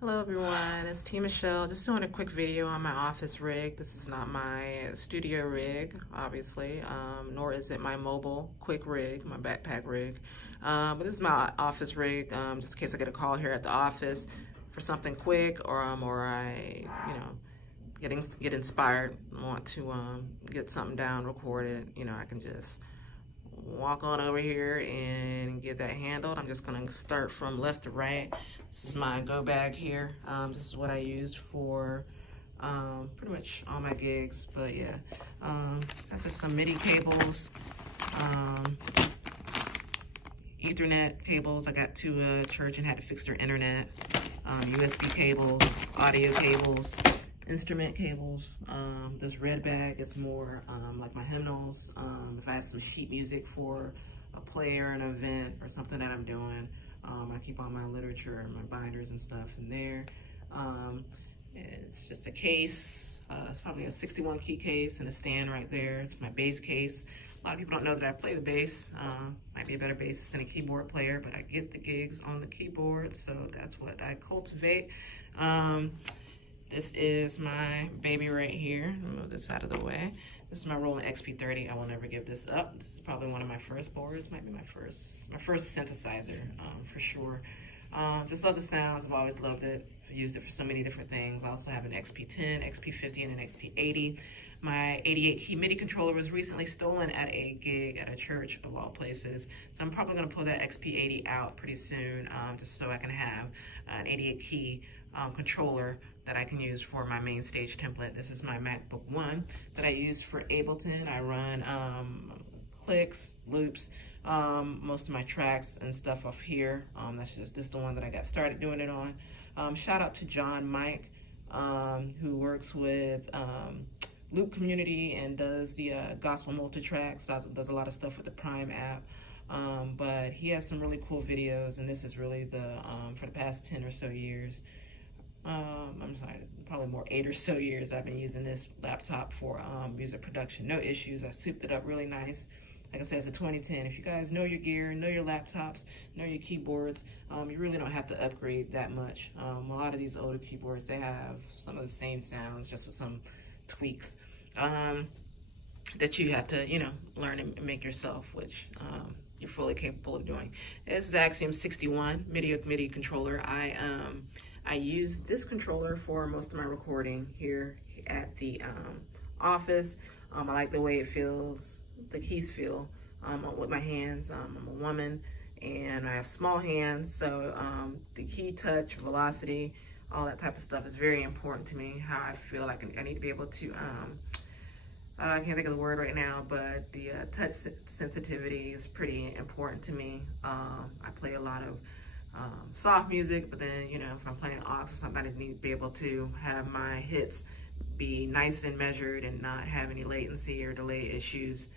Hello everyone, it's T. Michelle. Just doing a quick video on my office rig. This is not my studio rig, obviously, nor is it my mobile quick rig, my backpack rig. But this is my office rig, just in case I get a call here at the office for something quick, or I, get inspired, want to get something down, record it. I can just walk on over here and get that handled. I'm just gonna start from left to right. This is my go bag here. This is what I used for pretty much all my gigs, but yeah. Got just some MIDI cables, Ethernet cables. I got to a church and had to fix their internet. USB cables, audio cables, instrument cables. This red bag is more like my hymnals. If I have some sheet music for a play or an event or something that I'm doing, I keep all my literature and my binders and stuff in there. It's just a case. It's probably a 61 key case and a stand right there. It's my bass case. A lot of people don't know that I play the bass. Might be a better bassist than a keyboard player, but I get the gigs on the keyboard, so that's what I cultivate. This is my baby right here. I'll move this out of the way. This is my Roland XP30. I will never give this up. This is probably one of my first boards. Might be my first synthesizer, for sure. Just love the sounds. I've always loved it. I've used it for so many different things. I also have an XP10, XP50, and an XP80. My 88 key MIDI controller was recently stolen at a gig at a church of all places. So I'm probably gonna pull that XP80 out pretty soon, just so I can have an 88 key controller that I can use for my main stage template. This is my MacBook One that I use for Ableton. I run clicks, loops, most of my tracks and stuff off here. This is the one that I got started doing it on. Shout out to John Mike, who works with Loop Community and does the gospel multi-tracks, does a lot of stuff with the Prime app. But he has some really cool videos, and this is really for the past 10 or so years. I'm sorry, probably more 8 or so years I've been using this laptop for music production. No issues. I souped it up really nice. Like I said, it's a 2010. If you guys know your gear, know your laptops, know your keyboards, you really don't have to upgrade that much. A lot of these older keyboards, they have some of the same sounds, just with some tweaks that you have to, learn and make yourself, which you're fully capable of doing. This is Axiom 61 MIDI controller. I use this controller for most of my recording here at the office. I like the way it feels, the keys feel with my hands. I'm a woman and I have small hands, so the key touch, velocity, all that type of stuff is very important to me. How I feel like I need to be able to, I can't think of the word right now, but the touch sensitivity is pretty important to me. I play a lot of soft music, but then, if I'm playing aux or something, I need to be able to have my hits be nice and measured and not have any latency or delay issues.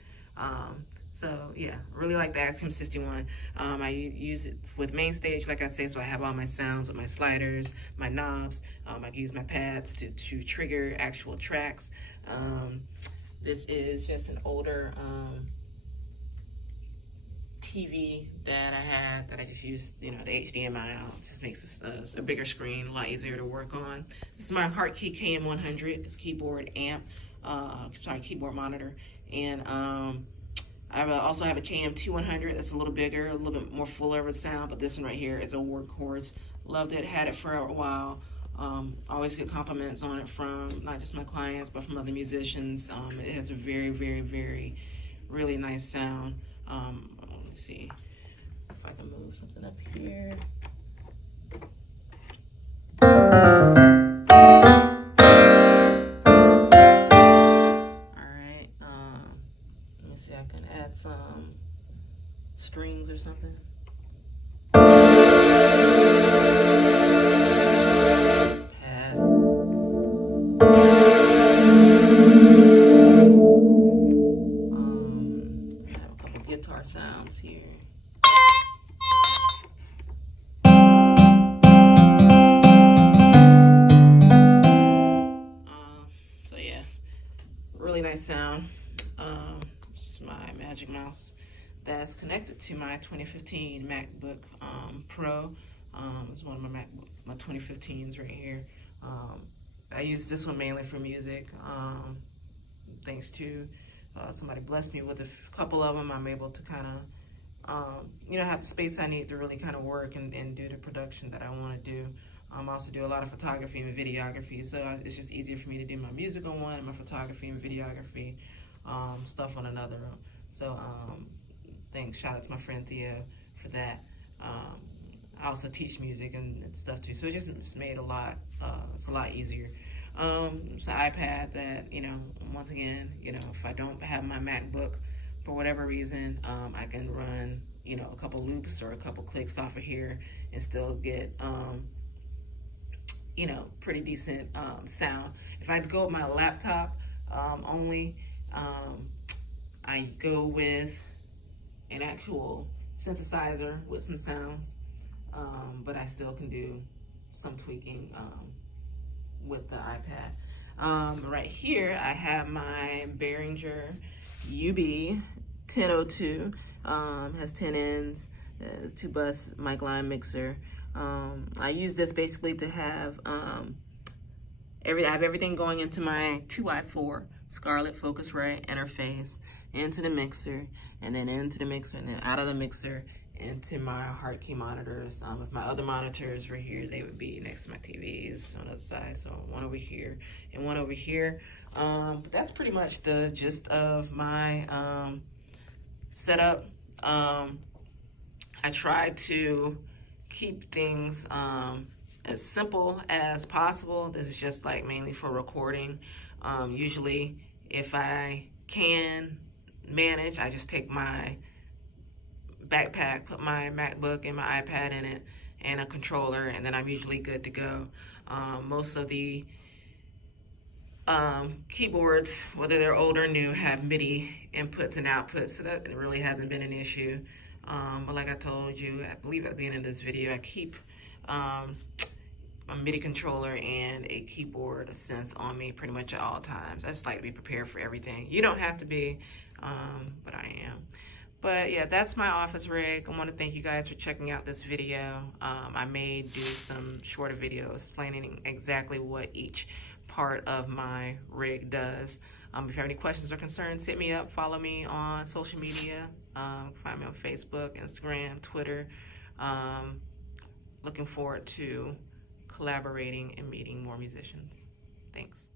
So yeah, really like the Axiom 61. I use it with main stage, like I say, so I have all my sounds with my sliders, my knobs. I use my pads to trigger actual tracks. This is just an older TV that I had that I just used, the HDMI out. It just makes a bigger screen, a lot easier to work on. This is my Hartkey KM100. It's keyboard amp, keyboard monitor. And I also have a KM200 that's a little bigger, a little bit more fuller of a sound, but this one right here is a workhorse. Loved it, had it for a while. Always get compliments on it from not just my clients, but from other musicians. It has a very, very, very, really nice sound. Let me see if I can move something up here. Alright, let me see, I can add some strings or something. Pad. I have a couple guitar sounds here. So yeah, really nice sound. This is my Magic Mouse that's connected to my 2015 MacBook Pro. It's one of my 2015s right here. I use this one mainly for music. Thanks to somebody blessed me with a couple of them. I'm able to kind of, have the space I need to really kind of work and do the production that I want to do. I also do a lot of photography and videography, so it's just easier for me to do my music on one and my photography and videography stuff on another. So thanks, shout out to my friend Theo for that. I also teach music and stuff too, so it's made it's a lot easier. It's an iPad that, once again, if I don't have my MacBook for whatever reason, I can run, a couple loops or a couple clicks off of here and still get, pretty decent sound. If I go with my laptop only, I go with an actual synthesizer with some sounds, but I still can do some tweaking with the iPad. Right here, I have my Behringer UB 1002. Has 10 ends, 2-bus mic line mixer. I use this basically to have I have everything going into my 2i4 Scarlett Focusrite interface, into the mixer, and then into the mixer, and then out of the mixer into my heart key monitors. If my other monitors were here, they would be next to my TVs on the other side. So one over here and one over here. But that's pretty much the gist of my setup. I try to keep things as simple as possible. This is just like mainly for recording. Usually if I can manage, I just take my backpack, put my MacBook and my iPad in it and a controller, and then I'm usually good to go. Most of the keyboards, whether they're old or new, have MIDI inputs and outputs, so that really hasn't been an issue. But like I told you, I believe at the beginning of this video, I keep a MIDI controller and a keyboard, a synth on me pretty much at all times. I just like to be prepared for everything. You don't have to be, but I am. But yeah, that's my office rig. I want to thank you guys for checking out this video. I may do some shorter videos explaining exactly what each part of my rig does. If you have any questions or concerns, hit me up. Follow me on social media. Find me on Facebook, Instagram, Twitter. Looking forward to collaborating and meeting more musicians. Thanks.